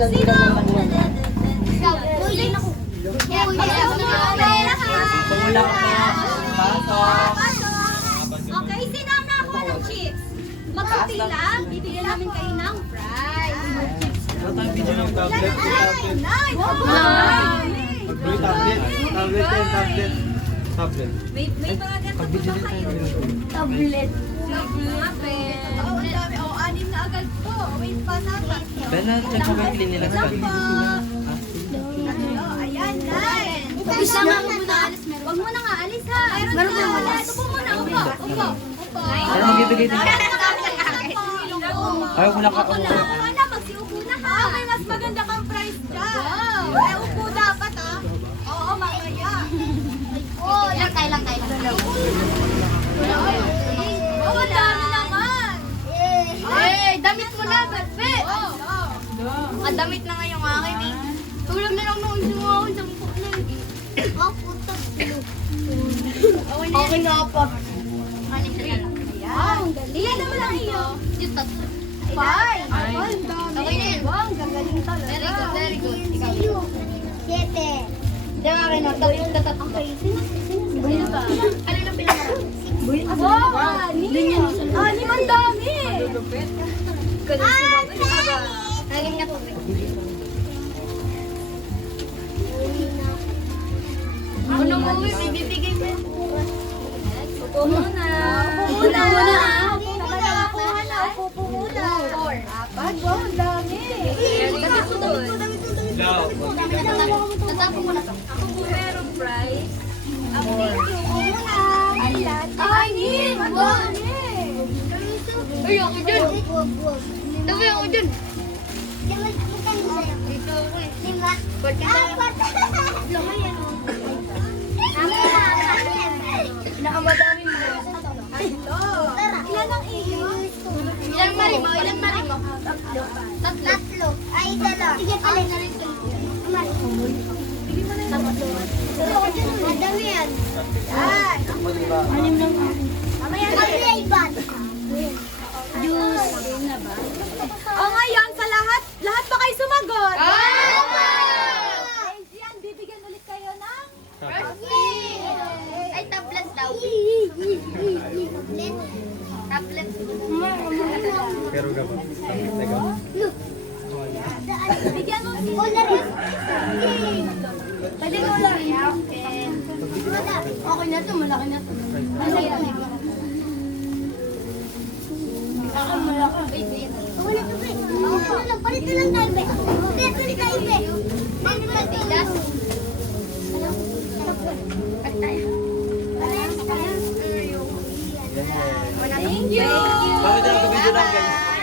Sino? Pumula ko na. Pasok. Okay, sino ang nakakuha ng chips? Magkunti lang, bibigyan namin kayo ng prize. Wala tayong video ng tablet. Magbili tablet. Tablet. May mga ganito Pag-video pa din kayo. tayo. Tablet. Tablet. Ang dami. Anim na agad to. Wait pa dapat. Bella, check mo ba yung clean nila? Ayan, nine. Isa nga muna alis. Huwag mo na nga alis ha. Meron na wala. Upo muna. Upo. Pero magbibigay din. Ayaw ko na ka. Upo na. Magsiupo na ha. May mas maganda kang prize dyan. Eh, upo dapat ha. Oo, mamaya. Lang tayo. Oo, dami naman. Damit mo na, Bebe. Ang damit na nga yung akin eh. Tulog na lang nung isang ako sa mukha na eh. Puta. Okay na pa. Wow, ang galing. Ilan naman ang iyo? Yung tatlo. Five. Okay na yun. Wow, ang gagaling talaga. Very good. Ikaw. 7. Diyan akin na. Tatlo. Okay. Sino ba? Ano na pinaka? Wow, anim ang dami. Galing na po. Ano mo, bibigay mo. Upo muna. Upo muna. 4. Wow, ang dami. Tatapon mo na to. Ako po meron prize. Anim! Ay, ako dyan. Tabi ako dyan. Dito ako eh. Pinakamadami mo. Ilan ang iyo? Ilan marimo? Tatlo. Ay, dalawa. Sige, alay na rin. Madami yan. Anim lang. Mamaya na rin. Juice. O ngayon, sa lahat ba kayo sumagot? Yan, bibigyan ulit kayo ng ay, tablet daw. Tablet. Pero gaba. Tablet na gaba. Bigyan mo. Pwede ko lang. Okay na to, malaki na to. Ako malaki. Palit na lang tayo, be. Palit tayo, be. Palit na tigas. Thank you. Bakit ako video lang guys?